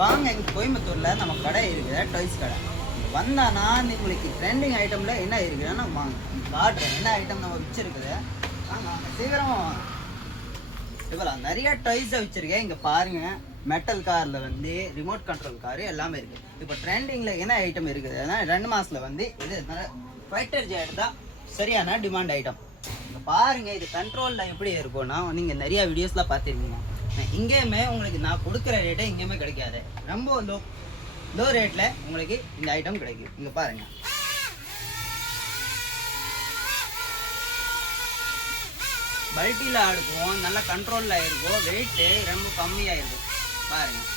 வாங்க எங்கள் கோயம்புத்தூரில் நம்ம கடை இருக்குது, டாய்ஸ் கடை. வந்தானா உங்களுக்கு ட்ரெண்டிங் ஐட்டமில் என்ன இருக்குதுன்னா வாங்க காட்டுறேன் என்ன ஐட்டம் நம்ம வச்சுருக்குது. வாங்க சீக்கிரமாக வாங்க. இவ்வளோ நிறைய டாய்ஸை வச்சுருக்கேன். இங்கே பாருங்கள், மெட்டல் காரில் வந்து ரிமோட் கண்ட்ரோல் காரு எல்லாமே இருக்குது. இப்போ ட்ரெண்டிங்கில் என்ன ஐட்டம் இருக்குதுன்னா 2 மாதத்தில் வந்து இது ஃபைட்டர் ஜெட் தான் சரியான டிமாண்ட் ஐட்டம். இங்கே பாருங்கள், இது கண்ட்ரோலில் எப்படி இருக்கும்னா நீங்கள் நிறையா வீடியோஸ்லாம் பார்த்துருக்கீங்க. இங்கேயுமே உங்களுக்கு நான் கொடுக்குற ரேட்டே எங்கேயுமே கிடைக்காது. ரொம்ப லோ ரேட்டில் உங்களுக்கு இந்த ஐட்டம் கிடைக்கும். இங்கே பாருங்கள், பல்ட்டியில் அடுக்கும், நல்லா கண்ட்ரோலில் இருக்கும், வெயிட்டு ரொம்ப கம்மியாக இருக்கும். பாருங்கள்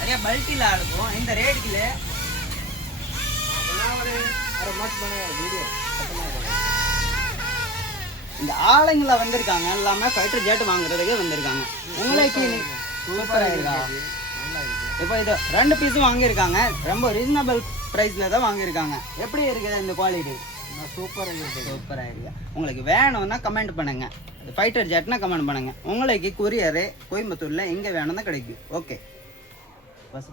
நிறைய பல்ட்டியில் அடுக்கும். இந்த ரேட்டுக்குள்ள இந்த ஆளுங்கள வந்திருக்காங்க, எல்லாமே ஃபைட்டர் ஜெட் வாங்குறதுக்கே வந்திருக்காங்க. உங்களுக்கு சூப்பராக இருக்கா? இப்போ இது 2 பீஸும் வாங்கியிருக்காங்க. ரொம்ப ரீசனபிள் ப்ரைஸில் தான் வாங்கியிருக்காங்க. எப்படி இருக்குது இந்த குவாலிட்டி? சூப்பராக இருக்கு. உங்களுக்கு வேணும்னா கமெண்ட் பண்ணுங்கள். ஃபைட்டர் ஜெட்னா கமெண்ட் பண்ணுங்கள். உங்களுக்கு கொரியரு கோயம்புத்தூரில் எங்கே வேணும்னா கிடைக்கும். ஓகே.